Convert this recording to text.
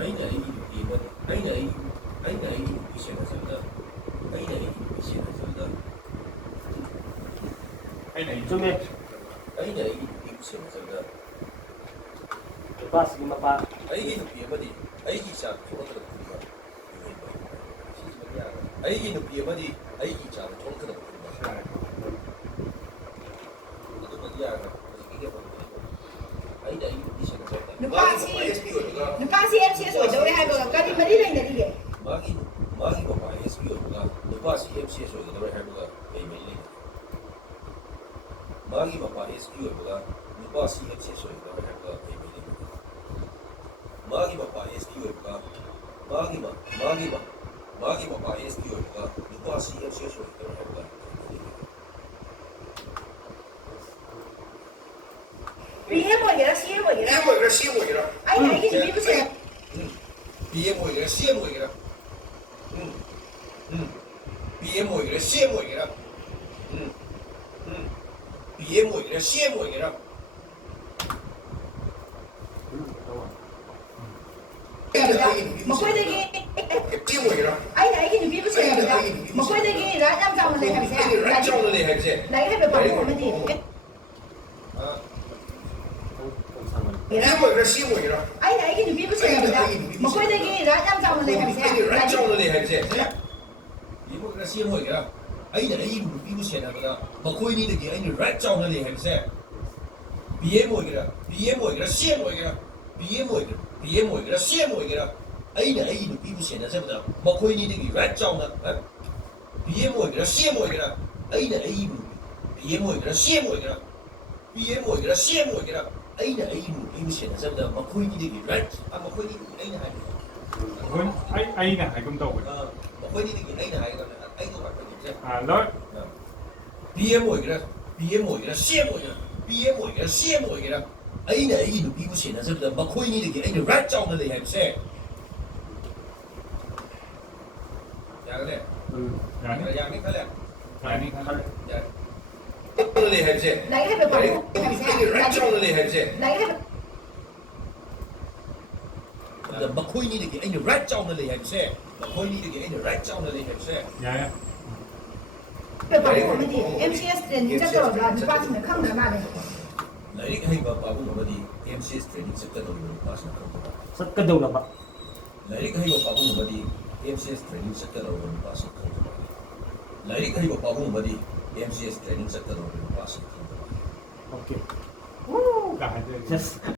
ꯑꯩꯅ ꯑꯩꯒꯤ ꯅꯨꯄꯤ ꯑꯃꯗꯤ ꯑꯩꯅ ꯑꯩꯒꯤ ꯅꯨꯄꯤ ꯁꯦꯟꯅꯖꯕꯗ ꯑꯩꯅ ꯑꯩꯒꯤ ꯅꯨꯄꯤ ꯁꯦꯟꯅꯖꯕꯗ ꯆꯨꯝꯃꯦ ꯑꯩꯅ ꯑꯩꯒꯤ ꯅꯨꯄꯤꯕꯨ ꯁꯦꯟꯅꯖꯕꯗ ꯅꯨꯄꯥꯁꯤꯒꯤ ꯃꯄꯥ ꯑꯩꯒꯤ ꯅꯨꯄꯤ ꯑꯃꯗꯤ ꯑꯩꯒꯤ ꯏꯆꯥꯗ ꯊꯣꯛꯂꯛꯀꯗꯕ ꯈꯨꯗꯤꯡꯃꯛ ꯑꯩꯒꯤ ꯅꯨꯄꯤ ꯑꯃꯗꯤ ꯑꯩꯒꯤ ꯏꯆꯥꯗ ꯊꯣꯛꯂꯛꯀꯗꯕ ꯈꯨꯗꯤꯡꯃꯛ ꯑꯗꯨꯃꯗꯤ ꯌꯥꯔꯒ ꯍꯧꯖꯤꯛꯀꯤ ꯑꯩꯅ ꯑꯩꯒꯤ ꯅꯨꯄꯤ ꯁꯦꯟꯅꯖꯕꯗ ꯅꯨꯄꯥꯁꯤ MCS ꯑꯣꯏꯗꯧꯔꯦ ꯍꯥꯏꯕꯒ ꯀꯔꯤ ꯃꯔꯤ ꯂꯩꯅꯔꯤꯒꯦ? ꯃꯥꯒꯤ ꯃꯄꯥ SP ꯑꯣꯏꯕꯒ ꯅꯨꯄꯥꯁꯤ MCS ꯑꯣꯏꯒꯗꯧꯔꯦ ꯍꯥꯏꯕꯒ ꯀꯩ ꯃꯔꯤ ꯂꯩꯅꯒꯦ? ꯃꯥꯒꯤ ꯃꯄꯥ SP ꯑꯣꯏꯕꯒ ꯅꯨꯄꯥꯁꯤ MCS ꯑꯣꯏꯒꯗꯧꯔꯦ ꯍꯥꯏꯕꯒ ꯀꯩ ꯃꯔꯤ ꯂꯩꯅꯒꯦ? ꯃꯥꯒꯤ ꯃꯄꯥ SP ꯑꯣꯏꯕꯒ ꯃꯥꯒꯤ ꯃꯄꯥ SP ꯑꯣꯏꯕꯒ ꯅꯨꯄꯥꯁꯤ MCS ꯑꯣꯏꯒꯗꯧꯔꯦ ꯍꯥꯏꯕꯒ PM ꯑꯣꯏꯒꯦꯔꯥ CM ꯑꯣꯏꯒꯦꯔꯥ? PM ꯑꯣꯏꯒꯦꯔꯥ CM ꯑꯣꯏꯒꯦꯔꯥ? ꯑꯩꯅ ꯑꯩꯒꯤ ꯅꯨꯄꯤꯕꯨ PM ꯑꯣꯏꯒꯦꯔꯥ CM ꯑꯣꯏꯒꯦꯔꯥ? PM ꯑꯣꯏꯒꯦꯔꯥ CM ꯑꯣꯏꯒꯦꯔꯥ? PM ꯑꯣꯏꯒꯦꯔꯥ CM ꯑꯣꯏꯒꯦꯔꯥ? ꯃꯈꯣꯏꯗꯒꯤ ꯑꯩꯅ ꯑꯩꯒꯤ ꯅꯨꯄꯤꯕꯨ ꯁꯦꯟꯅꯕꯗ ꯃꯈꯣꯏꯗꯒꯤ ꯔꯥꯏꯠ ꯌꯥꯝ ꯆꯥꯎꯅ ꯂꯩ ꯍꯥꯏꯕꯁꯦ ꯂꯥꯏꯔꯤꯛ ꯍꯩꯕ ꯄꯥꯕꯨꯡ ꯑꯃꯗꯤ ꯑꯩꯅ ꯑꯩꯒꯤ ꯅꯨꯄꯤꯕꯨ ꯁꯦꯟꯅꯕꯗ ꯃꯈꯣꯏꯗꯒꯤ ꯔꯥꯏꯠ ꯌꯥꯝ ꯆꯥꯎꯅ ꯂꯩ ꯍꯥꯏꯕꯁꯦ CM ꯑꯣꯏꯒꯦꯔꯥ ꯑꯩꯅ ꯑꯩꯒꯤ ꯅꯨꯄꯤꯕꯨ ꯁꯦꯟꯅꯕꯗ ꯃꯈꯣꯏꯅꯤꯗꯒꯤ ꯑꯩꯅ ꯔꯥꯏꯠ ꯆꯥꯎꯅ ꯂꯩ ꯍꯥꯏꯕꯁꯦ PM ꯑꯣꯏꯒꯦꯔꯥ CM ꯑꯣꯏꯒꯦꯔꯥ PM ꯑꯣꯏꯒꯦꯔꯥ CM ꯑꯣꯏꯒꯦꯔꯥ ꯑꯩꯅ ꯑꯩꯒꯤ ꯅꯨꯄꯤꯕꯨ ꯁꯦꯟꯅꯖꯕꯗ ꯃꯈꯣꯏꯅꯤꯗꯒꯤ ꯔꯥꯏꯠ ꯆꯥꯎꯅ PM ꯑꯣꯏꯒꯦꯔꯥ CM ꯑꯣꯏꯒꯦꯔꯥ ꯑꯩꯅ ꯑꯩꯒꯤ PM ꯑꯣꯏꯒꯦꯔꯥ CM ꯑꯣꯏꯒꯦꯔꯥ PM ꯑꯣꯏꯒꯦꯔꯥ CM ꯑꯣꯏꯒꯦꯔꯥ ꯑꯩꯅ ꯑꯩꯒꯤ ꯅꯨꯄꯤꯕꯨ ꯁꯦꯟꯅꯖꯕꯗ ꯃꯈꯣꯏꯅꯤꯗꯒꯤ ꯔꯥꯏꯠ ꯃꯈꯣꯏꯅꯤꯗꯒꯤ ꯑꯩꯅ ꯍꯥꯏꯕꯗꯣ ꯑꯩꯅ ꯍꯥꯏꯒꯨꯝ ꯇꯧꯕꯅꯤ मखोइनिदगी अइना हाइगन अइनो वाटनिजे ꯂꯣꯏ PM ओइगरा CM ओइगरा PM ओइगरा CM ओइगरा अइना अइगी नुपीबु सेनाजबदा मखोइनिदगी अइना राइट चाउना लei हाइबसे यागले यानी यानी खले यानी लei हाइबसे लाइक है बाबू राइट चाउना लei हाइबसे लाइक है मखोइनिदगी अइना राइट चाउना लei हाइबसे मखोइनिदगी अइना राइट चाउना लei हाइबसे याया बाबू अमदी MCS ट्रेनिंग चतरबला नुपासिना खंगना माले लाइक हाइबा बाबू अमदी MCS ट्रेनिंग चतरबला नुपासिना खंगना ꯆꯠꯀꯗꯧꯔꯕ लाइक हाइबा बाबू अमदी MCS ट्रेनिंग चतरबला नुपासिना खंगना लाइक हाइबा बाबू अमदी MCS ट्रेनिंग चतरबला नुपासिना खंगना ओके ꯀꯥꯏꯗꯦ ꯖꯁ